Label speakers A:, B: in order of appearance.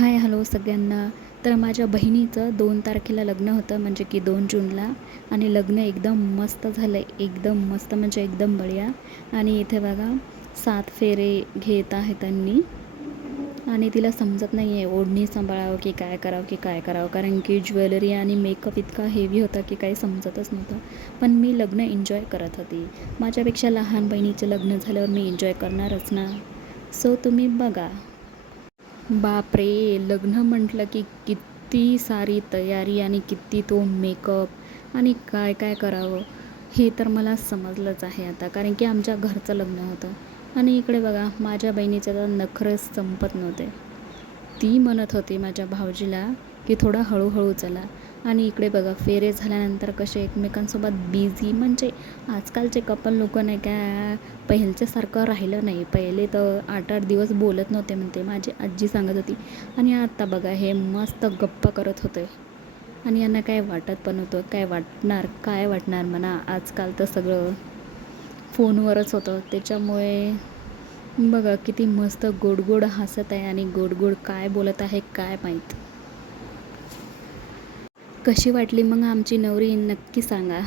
A: Hi hello सगळ्यांना. तर माझ्या बहिणीचं दोन तारखेला लग्न होतं म्हणजे की दोन जूनला. आणि लग्न एकदम मस्त झालं एकदम मस्त म्हणजे एकदम बढिया. आणि इथे बघा सात फेरे घेत आहे त्यांनी. आणि तिला समजत नाही आहे ओढणी सांभाळावं की काय करावं की काय करावं. कारण की ज्वेलरी आणि मेकअप इतका हेवी होता की काही समजतच नव्हतं. पण मी लग्न एन्जॉय करत होती. माझ्यापेक्षा लहान बहिणीचं लग्न झाल्यावर मी एन्जॉय करणारच ना. सो तुम्ही बघा. बापरे लग्न म्हटलं की किती सारी तयारी आणि किती तो मेकअप आणि काय काय करावं हे तर मला समजलंच आहे आता कारण की आमच्या घरचं लग्न होतं. आणि इकडे बघा माझ्या बहिणीचे तर नखरेच संपत नव्हते. ती म्हणत होती माझ्या भाऊजीला की थोडं हळूहळू चला. आणि इकडे बघा फेरे झाल्यानंतर कसे एकमेकांसोबत बिझी म्हणजे आजकालचे कपल लोक नाही काय पहिलच्यासारखं राहिलं नाही. पहिले तर आठ आठ दिवस बोलत नव्हते म्हणते. माझी आजी सांगत होती. आणि आत्ता बघा हे मस्त गप्पा करत होते. आणि यांना काय वाटत पण होतं काय वाटणार काय वाटणार म्हणा. आजकाल तर सगळं फोनवरच होतं. त्याच्यामुळे बघा किती मस्त गोड गोड हसत आहे आणि गोड गोड काय बोलत आहे काय माहीत. कशी वाटली मग आमची नवरी नक्की सांगा.